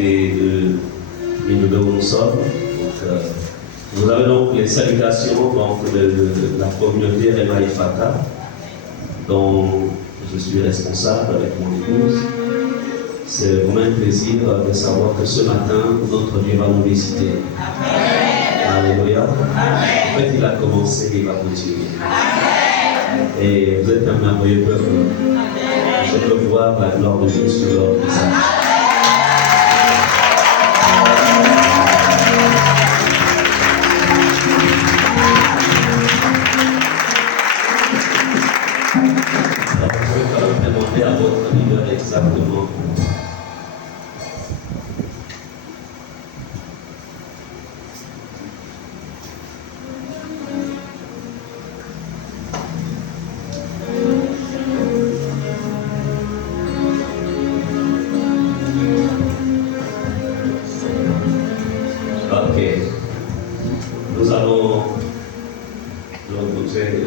et de où nous sommes. Donc, nous avons donc les salutations donc, de la communauté Rema Ephrata, dont je suis responsable avec mon épouse. C'est vraiment un plaisir de savoir que ce matin, notre Dieu va nous visiter. Alléluia. En fait, il a commencé et il va continuer. Et vous êtes un merveilleux peuple. Je peux voir la gloire de Dieu sur leur visage. Alors, je vais quand même demander à votre leader exactement.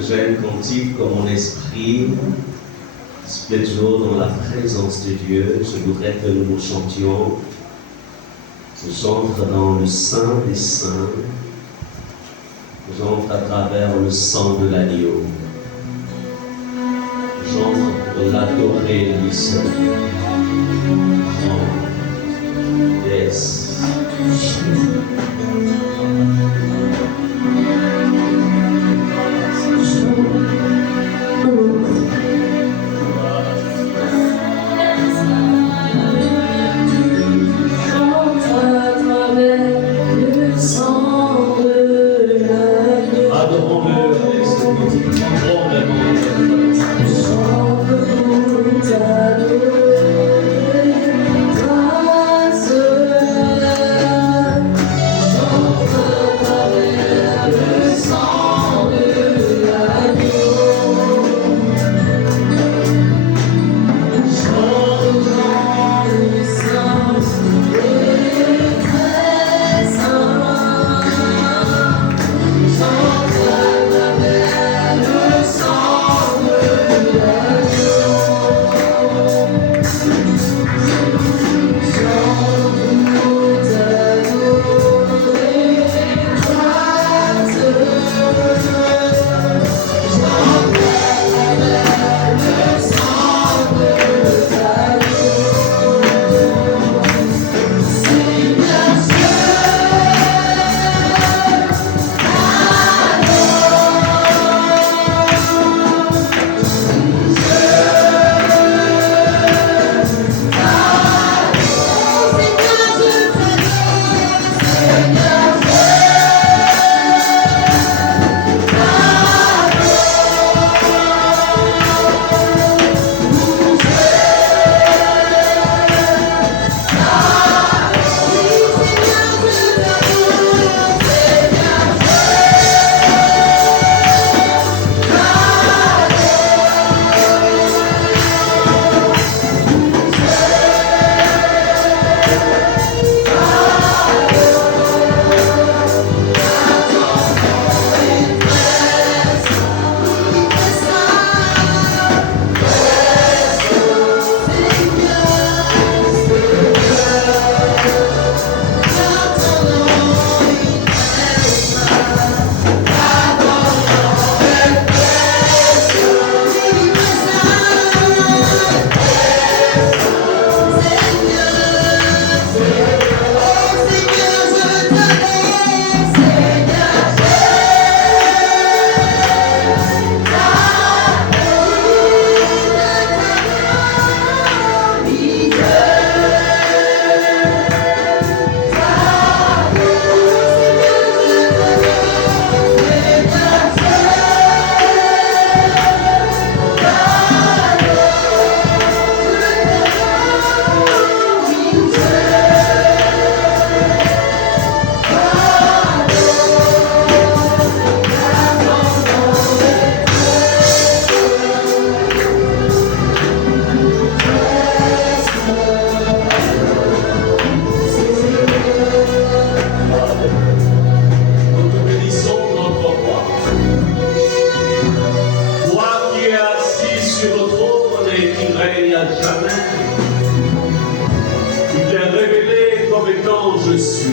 J'ai un cantique comme mon esprit spirituel dans la présence de Dieu. Je voudrais que nous nous chantions. J'entre dans le Saint des Saints. J'entre à travers le sang de l'agneau. J'entre pour l'adorer lui seul. Oh, yes. Adorons-le.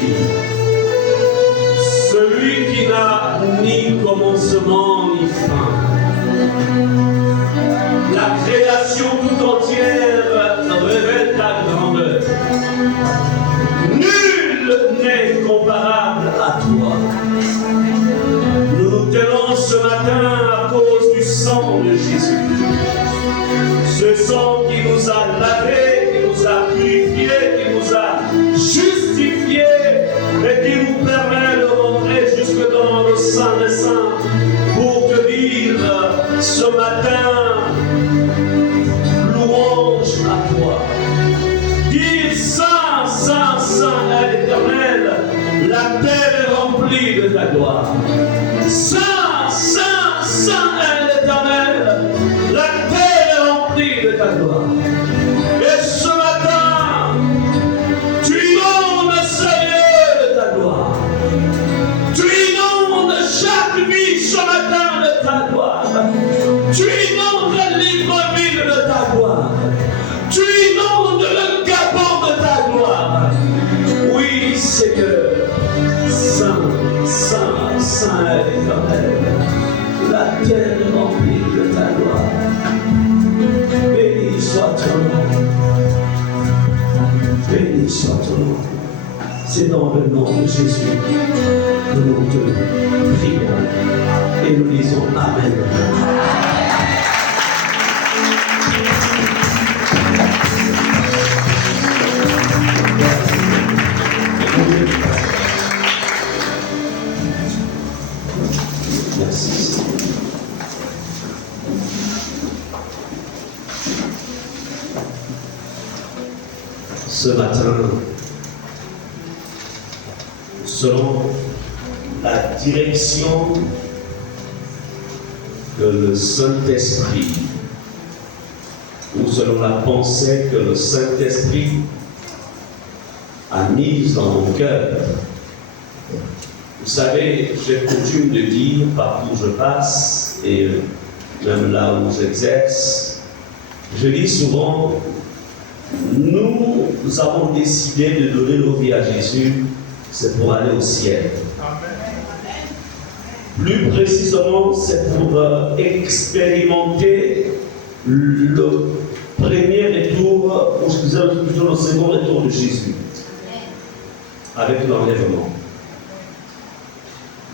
suis. Celui qui n'a ni commencement ni fin. La création tout entière révèle ta grandeur. Nul n'est comparable à toi. Nous nous tenons ce matin à cause du sang de Jésus. Ce sang qui nous a lavés, qui nous a purifiés, qui nous a justifiés et qui nous permet de rentrer jusque dans le Saint des Saints pour te dire ce matin, louange à toi. Dis Saint, Saint, Saint à l'Éternel, la terre est remplie de ta gloire. Saint, Saint, Saint à l'Éternel, la terre est remplie de ta gloire. Et ce matin, tu inondes, Seigneur, de ta gloire. Tu inondes chaque vie ce matin de ta gloire. Tu inondes l'Ivreville de ta gloire. Tu inondes le Gabon de ta gloire. Oui, Seigneur, Saint, Saint, Saint est l'Éternel. La terre est remplie de ta gloire. Béni soit ton nom. Béni soit ton nom. C'est dans le nom de Jésus que nous te prions et nous disons Amen. Merci. Ce matin, selon la direction que le Saint-Esprit, ou selon la pensée que le Saint-Esprit a mise dans mon cœur. Vous savez, j'ai coutume de dire partout où je passe, et même là où j'exerce, je dis souvent, nous avons décidé de donner nos vies à Jésus, c'est pour aller au ciel. Plus précisément, c'est pour expérimenter le premier retour, ou je disais plutôt le second retour de Jésus, avec l'enlèvement.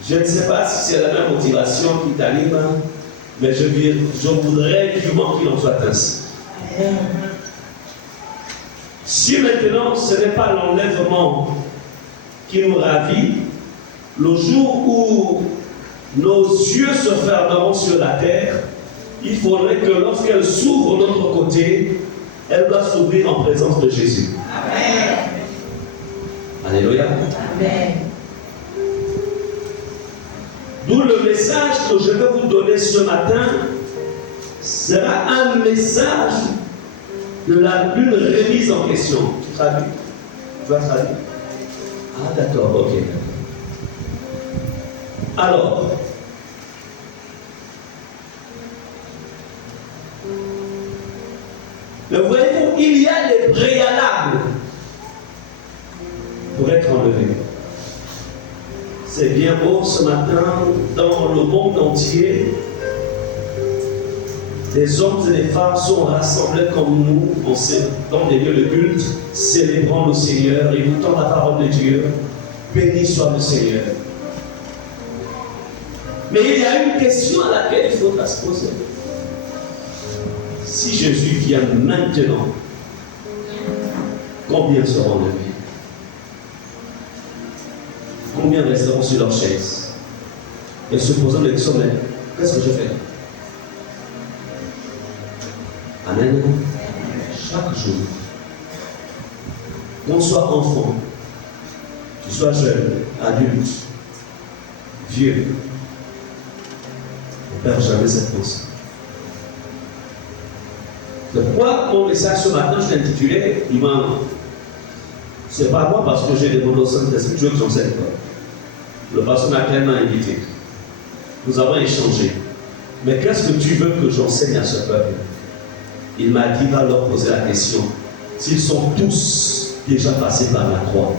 Je ne sais pas si c'est la même motivation qui t'anime, mais je voudrais vivement qu'il en soit ainsi. Si maintenant ce n'est pas l'enlèvement qui nous ravit, le jour où nos yeux se fermeront sur la terre, il faudrait que lorsqu'elle s'ouvre de notre côté, elle doit s'ouvrir en présence de Jésus. Amen. Alléluia. Amen. D'où le message que je vais vous donner ce matin sera un message d'une remise en question. Tu traduis? Tu vas traduire? Ah d'accord, ok. Alors, mais voyez-vous, il y a des préalables pour être enlevé. C'est bien beau ce matin, dans le monde entier, des hommes et des femmes sont rassemblés comme nous, dans des lieux de culte, célébrant le Seigneur, écoutant la parole de Dieu. Béni soit le Seigneur. Mais il y a une question à laquelle il faudra se poser. Si Jésus vient maintenant, combien seront enlevés? Combien resteront sur leur chaise? Et se posant la question, mais qu'est-ce que je fais? Amen. Chaque jour, qu'on soit enfant, tu sois jeune, adulte, vieux, ne perds jamais cette pensée. C'est pourquoi mon message ce matin, je l'ai intitulé c'est pas moi parce que j'ai demandé au Saint-Esprit, je veux que j'enseigne pas. Le pasteur Nathan m'a invité. Nous avons échangé. Mais qu'est-ce que tu veux que j'enseigne à ce peuple? Il m'a dit, va leur poser la question. S'ils sont tous déjà passés par la croix,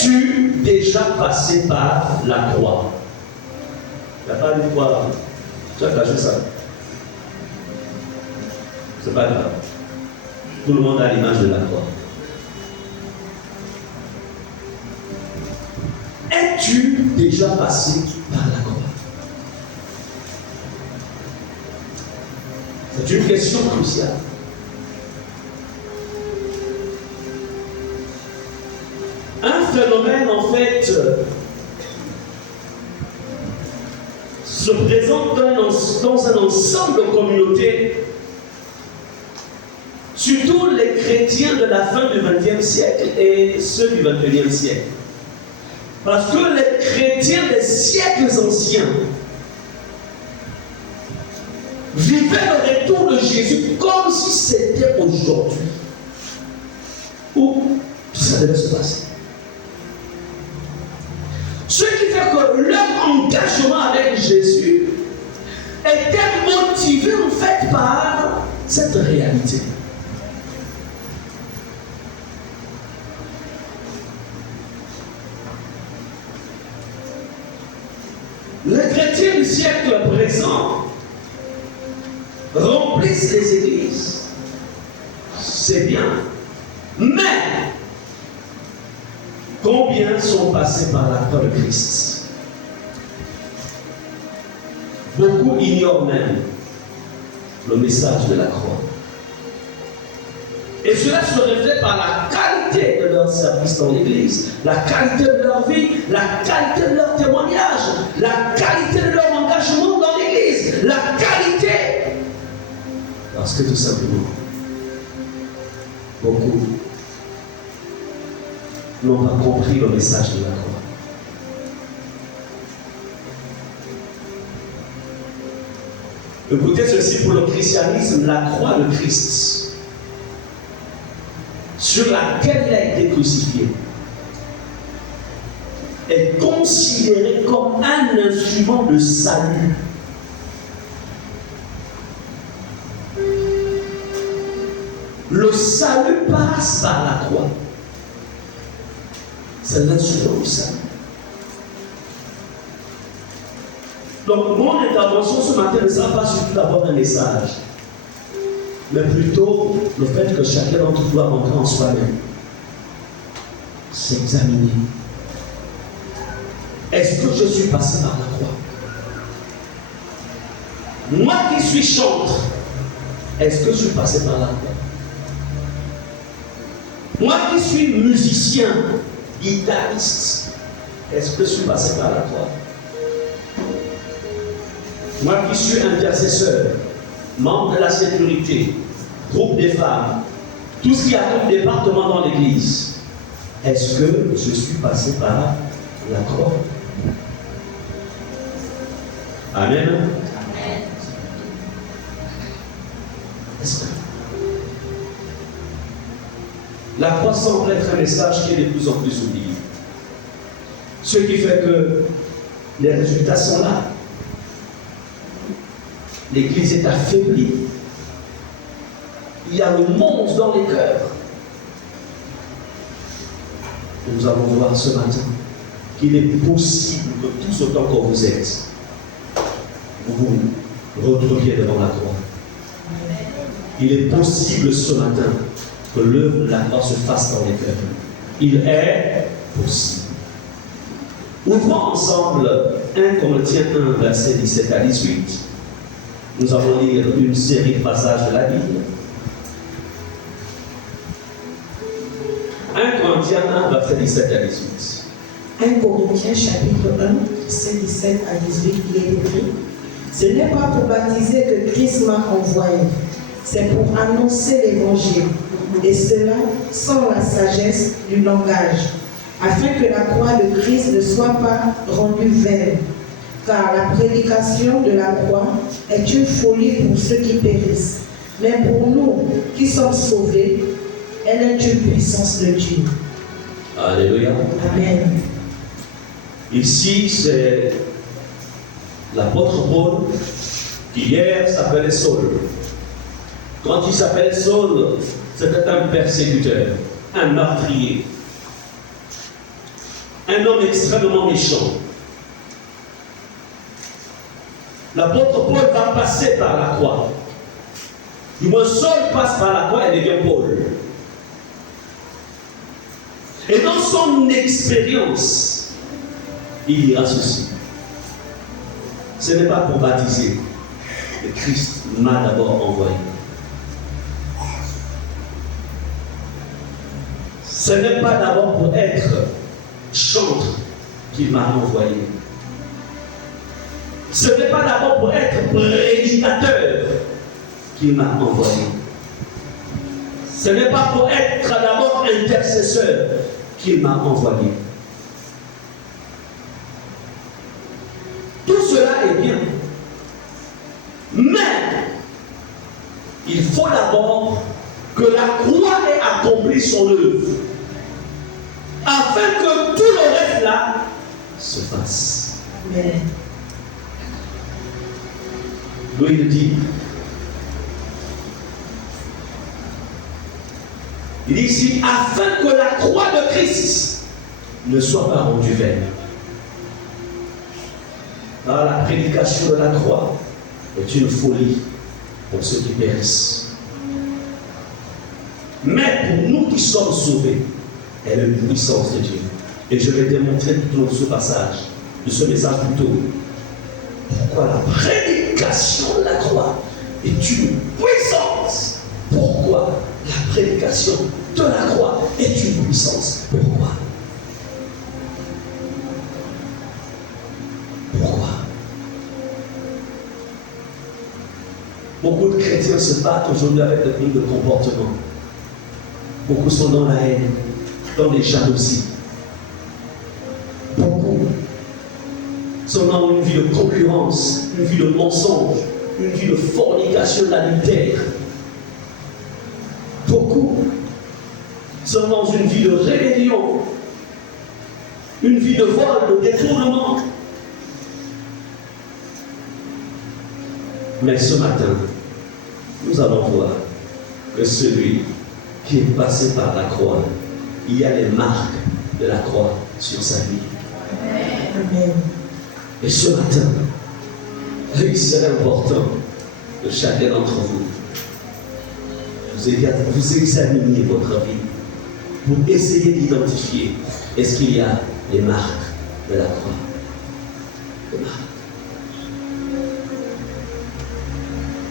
Es-tu déjà passé par la croix? Il n'y a pas de croix. Tu as caché ça. C'est pas grave. Tout le monde a l'image de la croix. Es-tu déjà passé par la croix? C'est une question cruciale. Un phénomène, en fait, se présente dans un ensemble de communautés, surtout les chrétiens de la fin du XXe siècle et ceux du XXIe siècle. Parce que les chrétiens des siècles anciens vivaient le retour de Jésus comme si c'était aujourd'hui, où ça devait se passer. Ce qui fait que leur engagement avec Jésus était motivé en fait par cette réalité. Les chrétiens du siècle présent remplissent les églises. C'est bien. Mais combien sont passés par la croix de Christ? Beaucoup ignorent même le message de la croix. Et cela se reflète par la qualité de leur service dans l'Église, la qualité de leur vie, la qualité de leur témoignage, la qualité de leur engagement dans l'Église, la qualité. Parce que tout simplement, beaucoup n'ont pas compris le message de la croix. Écoutez ceci, pour le christianisme, la croix de Christ, sur laquelle il a été crucifié, est considéré comme un instrument de salut. Le salut passe par la croix. C'est l'instrument du salut. Donc, mon intervention ce matin ne sera pas surtout d'avoir un message, mais plutôt le fait que chacun d'entre nous doit rentrer en soi-même, s'examiner. Est-ce que je suis passé par la croix? Moi qui suis chantre, est-ce que je suis passé par la croix? Moi qui suis musicien, guitariste, est-ce que je suis passé par la croix? Moi qui suis intercesseur, membre de la sécurité, groupe des femmes, tout ce qui a comme département dans l'église, est-ce que je suis passé par la croix? Amen. Amen. Est-ce que la croix semble être un message qui est de plus en plus oublié. Ce qui fait que les résultats sont là. L'église est affaiblie. Il y a le monde dans les cœurs. Et nous allons voir ce matin qu'il est possible que tous autant que vous êtes, vous vous retrouviez devant la croix. Il est possible ce matin que l'œuvre de la croix se fasse dans les cœurs. Il est possible. Ouvrons ensemble 1 Corinthiens 1, verset 17 à 18. Nous allons lire une série de passages de la Bible. 1 Corinthiens 1, verset 17 à 18. 1 Corinthiens chapitre 1, verset 17 à 18, il est écrit: ce n'est pas pour baptiser que Christ m'a envoyé, c'est pour annoncer l'évangile, et cela sans la sagesse du langage, afin que la croix de Christ ne soit pas rendue vaine. Car la prédication de la croix est une folie pour ceux qui périssent, mais pour nous qui sommes sauvés, elle est une puissance de Dieu. Alléluia. Amen. Ici, c'est l'apôtre Paul qui hier s'appelait Saul. Quand il s'appelait Saul, c'était un persécuteur, un meurtrier. un homme extrêmement méchant. L'apôtre Paul va passer par la croix. Du moins, Saul passe par la croix et devient Paul. Et dans son expérience, il dira ceci. Ce n'est pas pour baptiser, mais Christ m'a d'abord envoyé. Ce n'est pas d'abord pour être chantre qu'il m'a envoyé. Ce n'est pas d'abord pour être prédicateur qu'il m'a envoyé. Ce n'est pas pour être d'abord intercesseur qu'il m'a envoyé. Tout cela est bien. Mais il faut d'abord que la croix ait accompli son œuvre, afin que tout le reste là se fasse. Amen. Lui il dit, ici, afin que la croix de Christ ne soit pas rendue vaine. Car la prédication de la croix est une folie pour ceux qui périssent. Mais pour nous qui sommes sauvés, elle est une puissance de Dieu. Et je vais démontrer tout ce passage, de ce message plutôt, pourquoi la prédication de la croix est une puissance. Pourquoi la prédication de la croix est une puissance. Pourquoi? Pourquoi? Beaucoup de chrétiens se battent aujourd'hui avec des troubles de comportement. Beaucoup sont dans la haine, dans les jalousies. Beaucoup sont dans une vie de concurrence, une vie de mensonge, une vie de fornication, d'adultère. Beaucoup sont dans une vie de rébellion, une vie de vol, de détournement. Mais ce matin, nous allons voir que celui qui est passé par la croix, il y a les marques de la croix sur sa vie. Amen. Et ce matin, il serait important que chacun d'entre vous, vous examiniez votre vie pour essayer d'identifier est-ce qu'il y a les marques de la croix. Les marques.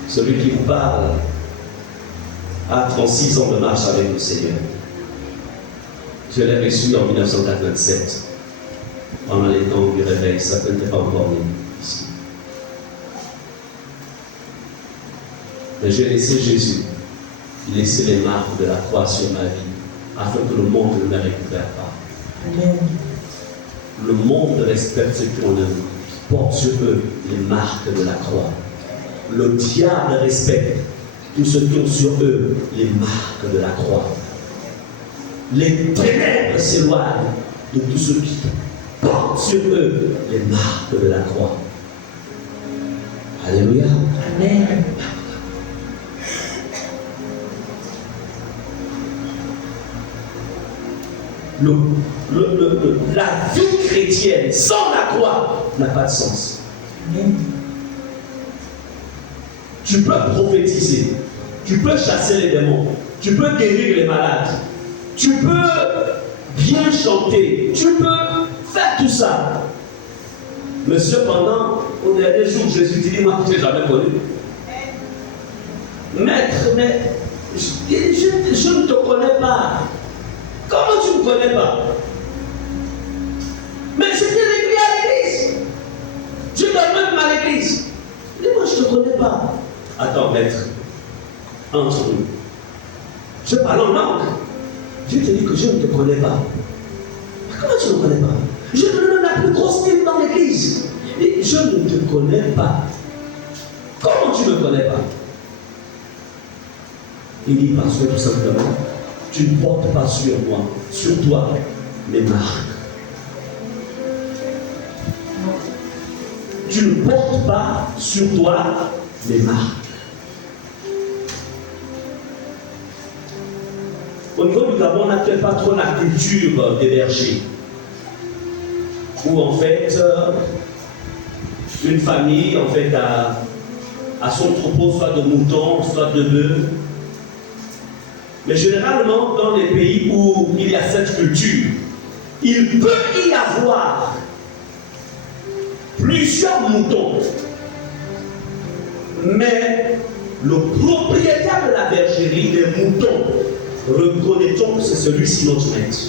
Celui qui vous parle a 36 ans de marche avec le Seigneur. Je l'ai reçu en 1987, pendant les temps du réveil, ça n'était pas encore né ici. Mais j'ai laissé Jésus laisser les marques de la croix sur ma vie, afin que le monde ne me récupère pas. Amen. Le monde respecte ceux qui portent sur eux les marques de la croix. Le diable respecte tous ceux qui ont sur eux les marques de la croix. Les ténèbres s'éloignent de tous ceux qui portent sur eux les marques de la croix. Alléluia. Amen. La vie chrétienne sans la croix n'a pas de sens. Amen. Tu peux prophétiser, tu peux chasser les démons, tu peux guérir les malades, tu peux bien chanter, tu peux faire tout ça. Mais cependant, au dernier jour, Jésus dit, moi, je ne t'ai jamais connu. Maître, mais je ne te connais pas. Comment tu ne me connais pas? Mais je t'ai réglé à l'église. Je donne même à l'église. Il dit, moi, je ne te connais pas. Attends, maître, entre nous. Je parle en langue. Dieu te dit que je ne te connais pas. Comment tu ne me connais pas? Je te donne la plus grosse Bible dans l'église. Et je ne te connais pas. Comment tu ne me connais pas? Il dit parce que tout simplement, tu ne portes pas sur moi, sur toi, mes marques. Tu ne portes pas sur toi mes marques. Au niveau du Gabon, on n'a peut-être pas trop la culture des bergers. où en fait, une famille en fait a son troupeau, soit de moutons, soit de bœufs. Mais généralement, dans les pays où il y a cette culture, il peut y avoir plusieurs moutons. Mais le propriétaire de la bergerie des moutons, reconnaît-on que c'est celui-ci notre maître.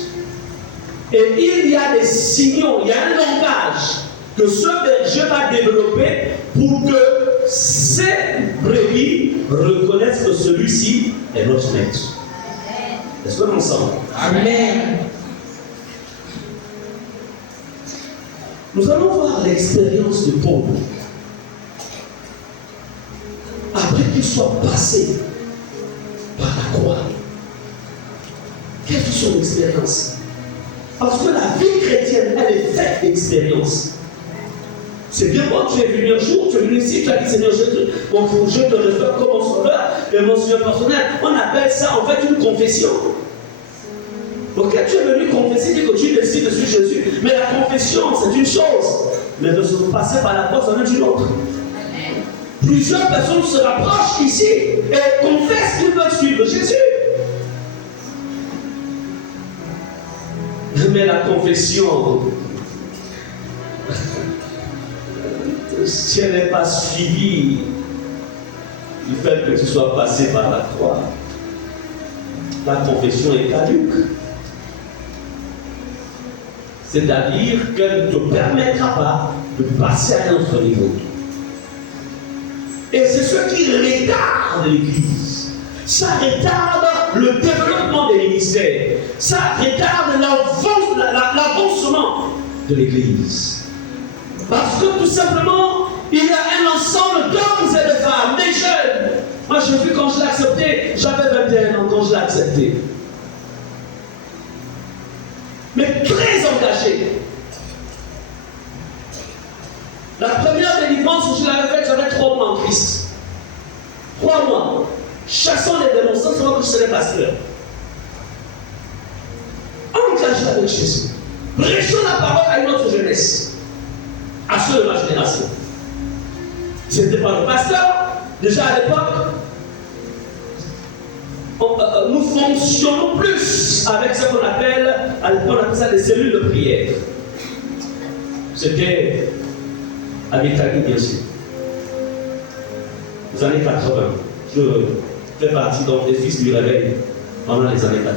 Et il y a des signaux, il y a un langage que ce berger va développer pour que ces brebis reconnaissent que celui-ci est notre maître. Est-ce que nous ensemble? Amen. Nous allons voir l'expérience de Paul. Après qu'il soit passé par la croix. Quelle fut son expérience? Parce que la vie chrétienne, elle est faite d'expérience. C'est bien bon, tu es venu un jour, tu es venu ici, tu as dit Seigneur Jésus, je te reçois comme mon sauveur et mon Seigneur personnel. On appelle ça en fait une confession. Ok, tu es venu confesser, dire que tu décides de suivre Jésus. Mais la confession, c'est une chose. Mais de se passer par la croix, c'en est une autre. Plusieurs personnes se rapprochent ici et confessent qu'ils veulent suivre Jésus. Mais la confession, si elle n'est pas suivie du fait que tu sois passé par la croix, la confession est caduque. C'est-à-dire qu'elle ne te permettra pas de passer à un autre niveau. Et c'est ce qui retarde l'Église. Ça retarde le développement des ministères. Ça retarde l'avancement de l'Église. Parce que tout simplement, il y a un ensemble d'hommes et de femmes, des jeunes. Moi, j'ai vu quand je l'ai accepté, j'avais 21 ans quand je l'ai accepté. Mais très engagés. La première délivrance que je l'avais faite, j'avais 3 mois en Christ. 3 mois. Chassant les démonstrants, c'est moi que je serais pasteur. Engagé avec Jésus. Prêchons la parole à une autre jeunesse. À ceux de ma génération. Ce n'était pas le pasteur. Déjà à l'époque, nous fonctionnons plus avec ce qu'on appelle, à l'époque on appelle ça des cellules de prière. C'était à l'Italie, bien sûr. Les années 80. Je fais partie donc des fils du réveil pendant les années 80.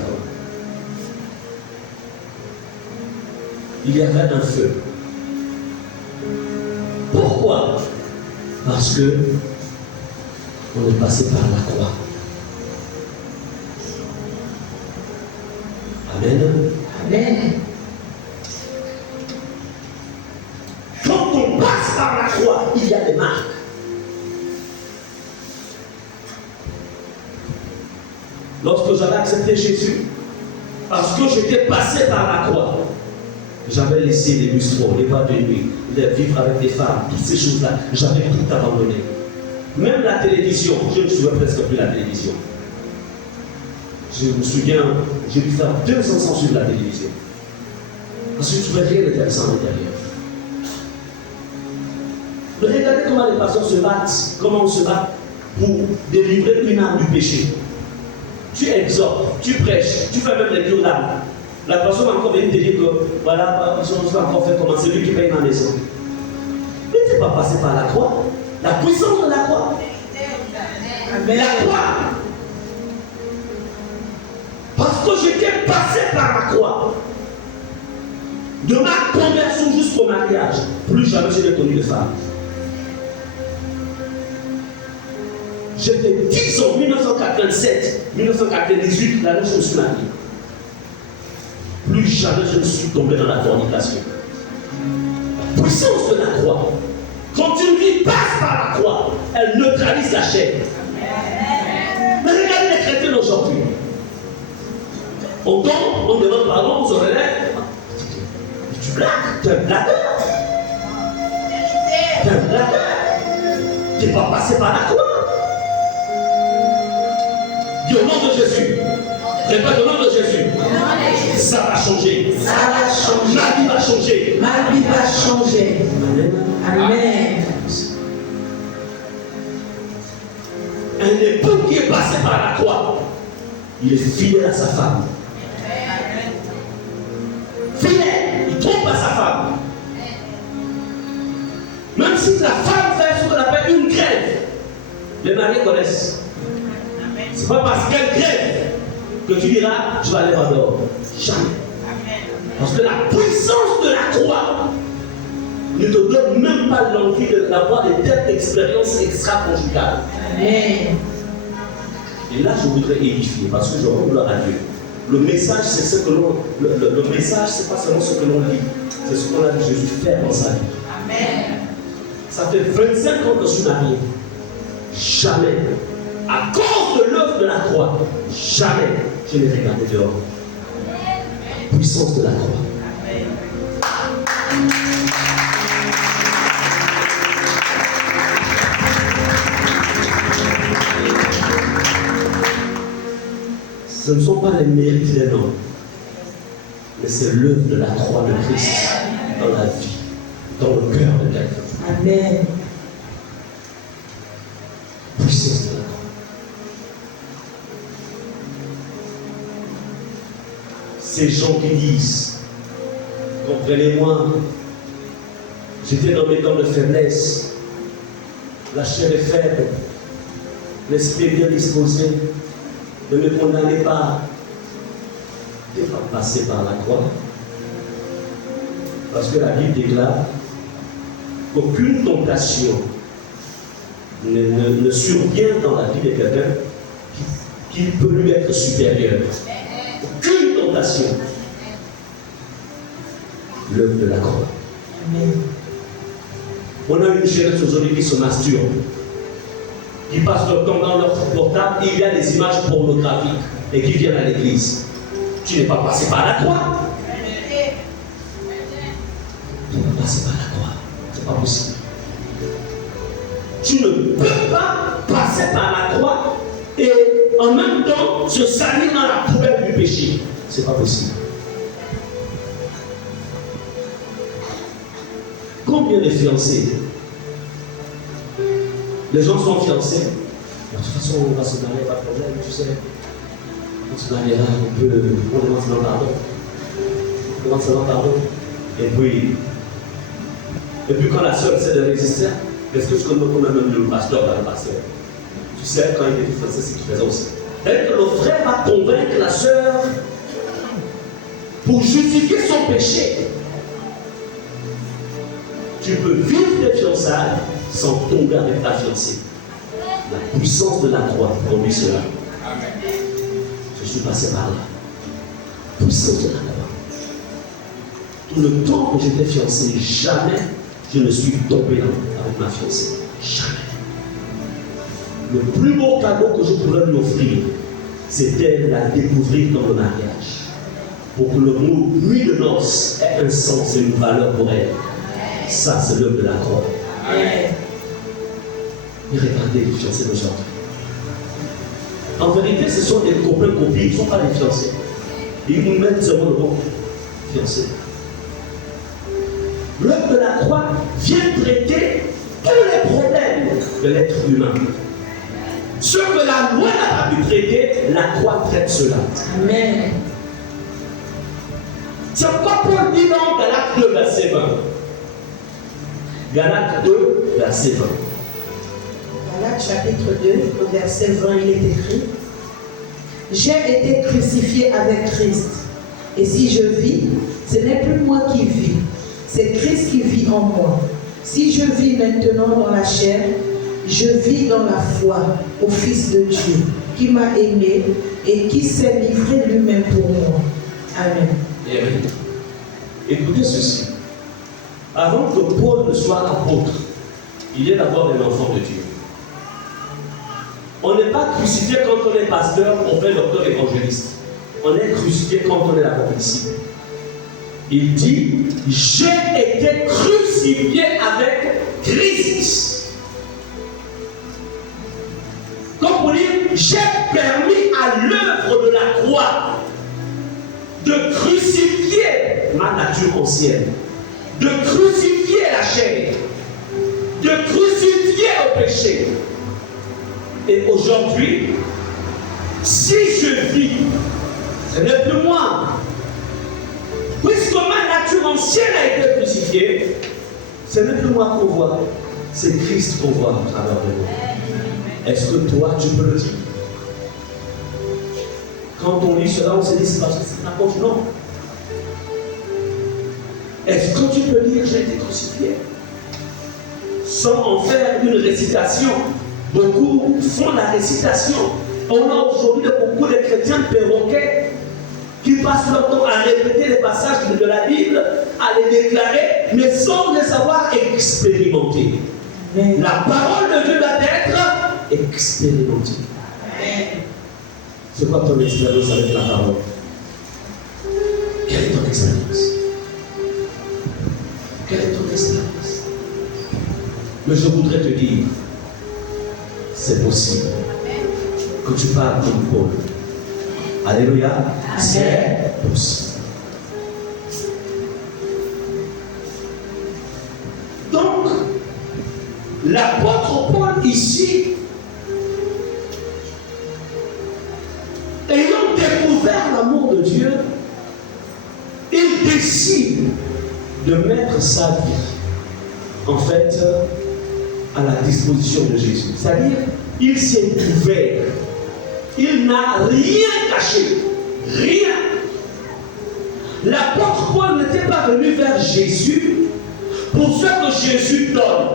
Il y avait un feu. Pourquoi? Parce que on est passé par la croix. Amen. Amen. Quand on passe par la croix, il y a des marques. Lorsque j'avais accepté Jésus, parce que j'étais passé par la croix, j'avais laissé les muscles, les boîtes de nuit, vivre avec des femmes, toutes ces choses-là, j'avais tout abandonné. Même la télévision, je ne suivais presque plus la télévision. Je me souviens, j'ai dû faire 2 ans sans suivre la télévision. Parce que je ne trouvais rien d'intéressant à l'intérieur. Regardez comment les pasteurs se battent, comment on se bat pour délivrer une âme du péché. Tu exhortes, tu prêches, tu fais même des cures d'âme. La personne va encore venir te dire que voilà, je vais encore faire commencer lui qui paye ma maison. Mais tu n'es pas passé par la croix. La puissance de la croix. Mais la croix. Parce que j'étais passé par la croix. De ma conversion jusqu'au mariage, plus jamais je n'ai connu de femme. J'ai fait 10 ans, 1987, 1998, l'année où je me suis marié. Plus jamais je ne suis tombé dans la fornication. La puissance de la croix. Quand une vie passe par la croix, elle neutralise la chair. Mais regardez les chrétiens aujourd'hui. On tombe, on demande pardon, on se relève. Tu blagues, tu es un blagueur. Tu es un blagueur. Tu n'es pas passé par la croix. Dis au nom de Jésus. Répète au nom de Jésus. Ça va changer. Ça va changer. Ma vie va changer. Ma vie va changer. Amen. Un époux qui est passé par la croix, il est fidèle à sa femme. Fidèle, il trompe pas sa femme. Même si la femme fait ce qu'on appelle une grève, les maris connaissent. C'est pas parce qu'elle grève que tu diras je vais aller en dehors. Jamais. Parce que la puissance de la croix ne te donne même pas l'envie d'avoir des telles expériences extra-conjugales. Amen. Et là, je voudrais édifier parce que je rends gloire à Dieu. Le message, c'est ce que l'on. Le message, c'est pas seulement ce que l'on lit, c'est ce qu'on a vu Jésus faire dans sa vie. Amen. Ça fait 25 ans que je suis marié. Jamais, à cause de l'œuvre de la croix, jamais je n'ai regardé dehors. La puissance de la croix. Ce ne sont pas les mérites des hommes, mais c'est l'œuvre de la croix de Christ dans la vie, dans le cœur de quelqu'un. Amen. Puissance de la croix. Ces gens qui disent, comprenez-moi, j'étais dans mes temps de faiblesse, la chair est faible, l'esprit est bien disposé, ne me condamnez pas, de ne pas passer par la croix. Parce que la Bible déclare qu'aucune tentation ne survient dans la vie de quelqu'un qui peut lui être supérieur. Aucune tentation. L'œuvre de la croix. Amen. On a une jeunesse aujourd'hui qui se masturbe, qui passent leur temps dans leur portable, il y a des images pornographiques et qui viennent à l'église. Tu n'es pas passé par la croix. Tu n'es pas passé par la croix. C'est pas possible. Tu ne peux pas passer par la croix et en même temps se salir dans la poubelle du péché. C'est pas possible. Combien de fiancés? Les gens sont fiancés. De toute façon, on va se marier, pas de problème, tu sais. On se mariera, on demande seulement pardon. On demande seulement pardon. Et puis quand la soeur essaie de résister, est-ce que tu connais même le pasteur dans le pasteur? Tu sais, quand il était fiancé, c'est ce qu'il faisait aussi. Dès que le frère va convaincre la soeur pour justifier son péché, tu peux vivre tes fiançailles sans tomber avec ta fiancée. La puissance de la croix produit cela. Je suis passé par là. Puissance de la croix. Tout le temps que j'étais fiancé, jamais je ne suis tombé avec ma fiancée. Jamais. Le plus beau cadeau que je pourrais lui offrir, c'était la découvrir dans le mariage. Pour que le mot nuit de noces ait un sens et une valeur pour elle. Ça, c'est l'œuvre de la croix. Amen. Et regardez les fiancés d'aujourd'hui. En vérité, ce sont des copains-copines, ils ne sont pas des fiancés. Ils nous mettent seulement le bon fiancé. L'œuvre de la croix vient traiter tous les problèmes de l'être humain. Ce que la loi n'a pas pu traiter, la croix traite cela. Amen. C'est pourquoi Paul dit dans Galates 2, verset 20. Galates 2, verset 20. Galates chapitre 2, au verset 20, il est écrit: j'ai été crucifié avec Christ. Et si je vis, ce n'est plus moi qui vis, c'est Christ qui vit en moi. Si je vis maintenant dans la chair, je vis dans la foi au Fils de Dieu, qui m'a aimé et qui s'est livré lui-même pour moi. Amen. Amen. Écoutez ceci. Avant que Paul ne soit apôtre, il est d'abord un enfant de Dieu. On n'est pas crucifié quand on est pasteur, on fait docteur évangéliste. On est crucifié quand on est l'apôtre ici. Il dit, j'ai été crucifié avec Christ. Comme pour dire, j'ai permis à l'œuvre de la croix de crucifier ma nature ancienne, de crucifier la chair, de crucifier au péché. Et aujourd'hui, si je vis, ce n'est plus moi. Puisque ma nature ancienne a été crucifiée, ce n'est plus moi qu'on voit, c'est Christ qu'on voit à travers de moi. Est-ce que toi, tu peux le dire? Quand on lit cela, on se dit c'est parce que c'est n'importe quoi. Non. Est-ce que tu peux dire j'ai été crucifié? Sans en faire une récitation. Beaucoup font la récitation. On a aujourd'hui beaucoup de chrétiens perroquets qui passent leur temps à répéter les passages de la Bible, à les déclarer, mais sans les avoir expérimentés. La parole de Dieu doit être expérimentée. C'est quoi ton expérience avec la parole? Quelle est ton expérience? Quelle est ton expérience? Mais je voudrais te dire, c'est possible que tu parles comme Paul. Alléluia. C'est possible. Donc, l'apôtre Paul ici, ayant découvert l'amour de Dieu, il décide de mettre sa vie, en fait, à la disposition de Jésus. C'est-à-dire, il s'est ouvert. Il n'a rien caché. Rien. L'apôtre Paul n'était pas venu vers Jésus pour ce que Jésus donne.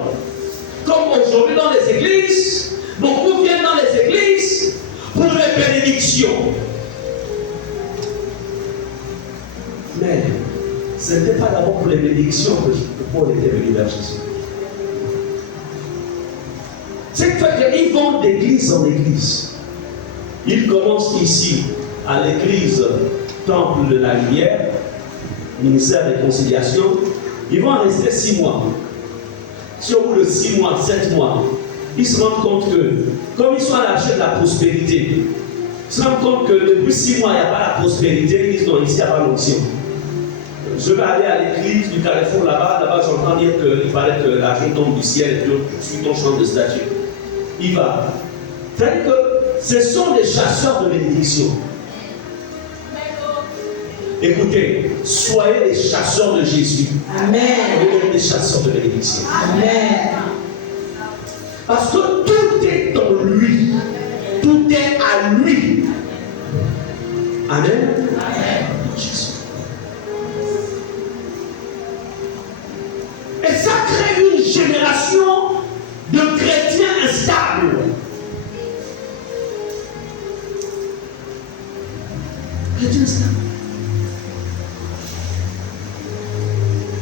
Comme aujourd'hui dans les églises, beaucoup viennent dans les églises pour les bénédictions. Mais ce n'était pas d'abord pour les bénédictions que Paul était venu vers Jésus. C'est que qu'ils vont d'église en église. Ils commencent ici, à l'église Temple de la Lumière, ministère de réconciliation. Ils vont en rester 6 mois. Si au bout de 6 mois, 7 mois, ils se rendent compte que, comme ils sont à la recherche de la prospérité, ils se rendent compte que depuis 6 mois, il n'y a pas la prospérité, ils disent non, ici, il n'y a pas l'onction. Je vais aller à l'église du Carrefour là-bas, j'entends dire qu'il paraît que l'argent tombe du ciel et tout de suite on change de statut. Il va. C'est-à-dire que ce sont des chasseurs de bénédiction. Écoutez, soyez des chasseurs de Jésus. Amen. Soyez des chasseurs de bénédiction. Amen. Parce que tout est en lui. Tout est à lui. Amen. Amen. Jésus. Et ça crée une génération de chrétiens instables. Chrétiens instables.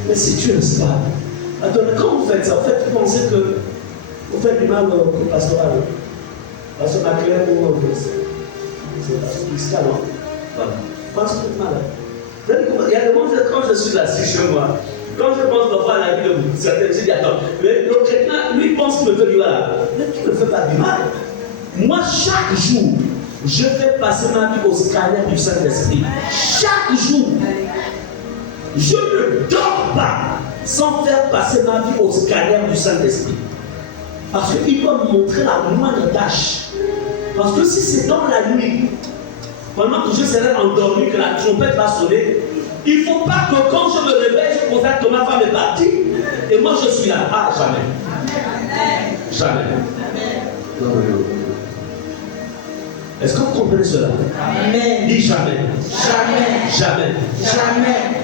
Mais si tu es instable, attendez, quand vous faites ça, vous pensez que vous faites du mal au pastoral. Parce que ma claire ou c'est parce que c'est non. Voilà. Parce que c'est mal. Il y a des moments quand je suis assis chez moi, quand je pense parfois à la vie de certains, je dis attends, mais le chrétien, lui pense qu'il me fait du mal. Mais tu ne me fais pas du mal. Moi, chaque jour, je fais passer ma vie au scanner du Saint-Esprit. Chaque jour. Je ne dors pas sans faire passer ma vie au scanner du Saint-Esprit. Parce qu'il doit me montrer la moindre tâche. Parce que si c'est dans la nuit, pendant que je serai endormi, que la trompette va sonner, il ne faut pas que quand je me réveille, je constate que ma femme est partie et moi je suis là. Ah, jamais. Jamais. Non, non, non. Est-ce que vous comprenez cela? Amen. Dis jamais. Jamais. Jamais. Jamais.